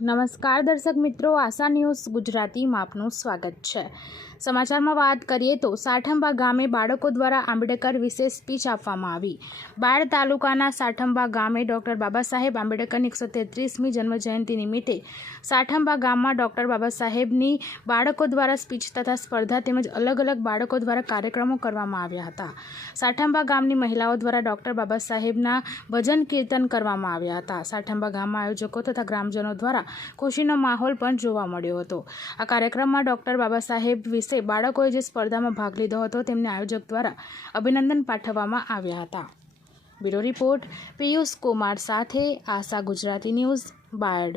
નમસ્કાર દર્શક મિત્રો, આશા ન્યૂઝ ગુજરાતીમાં આપનું સ્વાગત છે। સમાચારમાં વાત કરીએ તો સાઠંબા ગામે બાળકો દ્વારા આંબેડકર વિશે સ્પીચ આપવામાં આવી। બાળ તાલુકાના સાઠંબા ગામે ડૉક્ટર બાબા સાહેબ આંબેડકરની 133મી જન્મજયંતિ નિમિત્તે સાઠંબા ગામમાં ડૉક્ટર બાબા સાહેબની બાળકો દ્વારા સ્પીચ તથા સ્પર્ધા તેમજ અલગ અલગ બાળકો દ્વારા કાર્યક્રમો કરવામાં આવ્યા હતા। સાઠંબા ગામની મહિલાઓ દ્વારા ડૉક્ટર બાબા સાહેબના ભજન કીર્તન કરવામાં આવ્યા હતા। સાઠંબા ગામમાં આયોજકો તથા ગ્રામજનો દ્વારા ખુશીનો માહોલ પણ જોવા મળ્યો હતો। આ કાર્યક્રમમાં ડૉક્ટર બાબા સાહેબ વિશે બાળકોએ જે સ્પર્ધામાં ભાગ લીધો હતો તેમને આયોજક દ્વારા અભિનંદન પાઠવવામાં આવ્યા હતા। બ્યુરો રિપોર્ટ પિયુષ કુમાર સાથે આશા ગુજરાતી ન્યૂઝ બાયડ।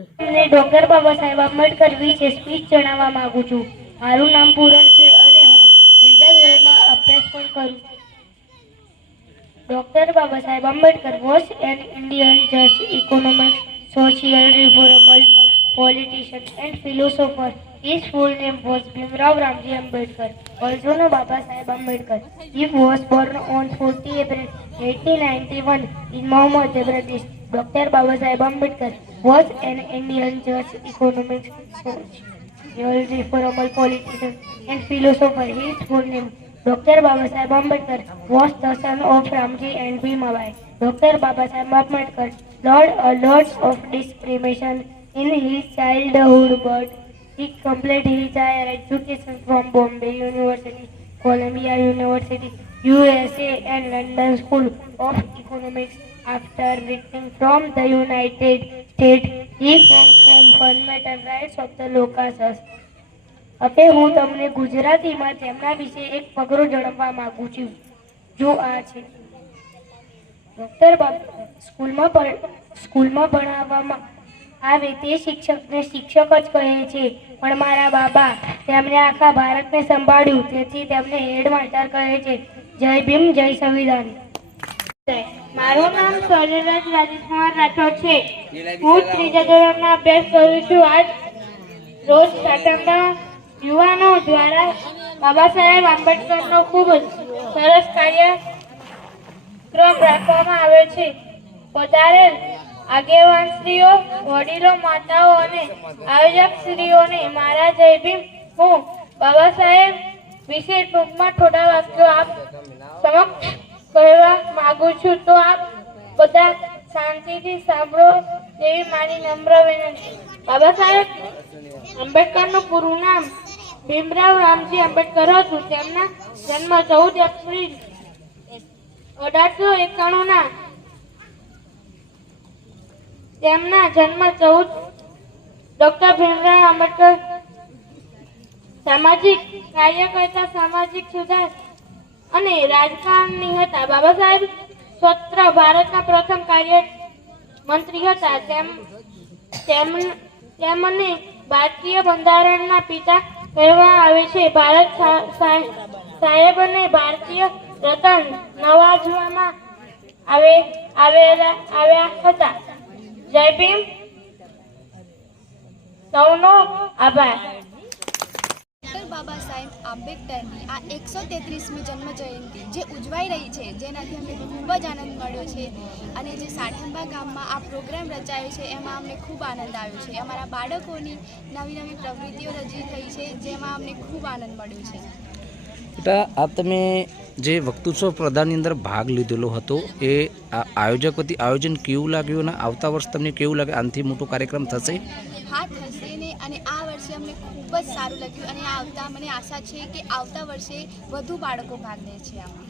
ડૉક્ટર બાબા સાહેબ આંબેડકર વિશે સ્પીચ જણાવવા માંગુ છું। મારું નામ પૂરમ છે અને હું ત્રીજા ધોરણમાં અભ્યાસ પણ કરું છું। Doctor Baba Saheb Ambedkar was an Indian just economics, social reformer, politician and philosopher. His full name was Bhimrao Ramji Ambedkar, also known Baba Saheb Ambedkar. He was born on 40 April 1891 in Mohammed, Pradesh. Dr. Baba Saheb Ambedkar was an Indian judge, economics, social reformer, politician and philosopher. His full name Dr. Baba Saheb Ambedkar was the son of Ramji and Bhimabai. Dr. Baba Saheb Ambedkar learned a lot of discrimination in his childhood, but he completed his higher education from Bombay University, Columbia University, USA and London School of Economics. After returning from the United States, he fought for fundamental rights of the locals. હવે હું તમને ગુજરાતીમાં તેમના વિશે એક ફકરો જણાવવા માંગુ છું, જો આ છે। ડૉક્ટર બાબા સ્કૂલમાં ભણાવવામાં આવે તે શિક્ષકને શિક્ષક જ કહે છે, પણ મારા બાબા તેમણે આખા ભારતને સંભાળ્યું, તેથી તેમને હેડમાસ્ટર કહે છે। જય ભીમ, જય સંવિધાન। મારું નામ સૌર્યરાજ રાજેશકુમાર રાઠોડ છે। હું ત્રીજા ધોરણમાં અભ્યાસ કરું છું। આજ રોજ સાઠંબા યુવાનો દ્વારા બાબા સાહેબ આંબેડકરનો ખૂબ સરસ કાર્યક્રમ રાખવામાં આવ્યો છે। પધારેલ આગેવાનશ્રીઓ, વડીલો, માતાઓ અને આયોજકશ્રીઓને મારા જય ભીમ। હું બાબા સાહેબ વિશે ટૂંકમાં થોડા વાક્યો આપ સમક્ષ કહેવા માંગુ છું, તો આપ બધા શાંતિથી સાંભળો તેવી મારી નમ્ર વિનંતી। બાબા સાહેબ આંબેડકરનું પૂરું નામ ભીમરાવ રામજી આંબેડકર હતું। તેમના જન્મ 14 એપ્રિલ 1891 ડૉક્ટર ભીમરાવ આંબેડકર સામાજિક કાર્યકર્તા, સામાજિક સુધાર અને રાજકારણી હતા। બાબા સાહેબ સ્વતંત્ર ભારતના પ્રથમ કાર્યમંત્રી હતા। તેમને ભારતીય બંધારણના પિતા કહેવામાં આવે છે। ભારત સાહેબને ભારતીય રત્ન નવાજવામાં આવ્યા હતા। જય ભીમ, સૌનો આભાર। ડૉક્ટર બાબા સાહેબ આંબેડકરની આ 133મી જન્મજયંતિ જે ઉજવાઈ રહી છે, જેનાથી અમને ખૂબ જ આનંદ મળ્યો છે। અને જે સાઠંબા ગામમાં આ પ્રોગ્રામ રચાયો છે એમાં અમને ખૂબ આનંદ આવ્યો છે। અમારા બાળકોની નવી નવી પ્રવૃત્તિઓ રજૂ થઈ છે, જેમાં અમને ખૂબ આનંદ મળ્યો છે। બેટા, આ તમે જે વક્તૃત્વ સ્પર્ધાની અંદર ભાગ લીધેલો હતો, એ આયોજક વતી આયોજન કેવું લાગ્યું અને આવતા વર્ષ તમને કેવું લાગે? આનાથી મોટો કાર્યક્રમ થશે? હા, થશે ને। અને આ વર્ષે અમને ખૂબ જ સારું લાગ્યું અને મને આશા છે કે આવતા વર્ષે વધુ બાળકો ભાગ લે છે આમાં।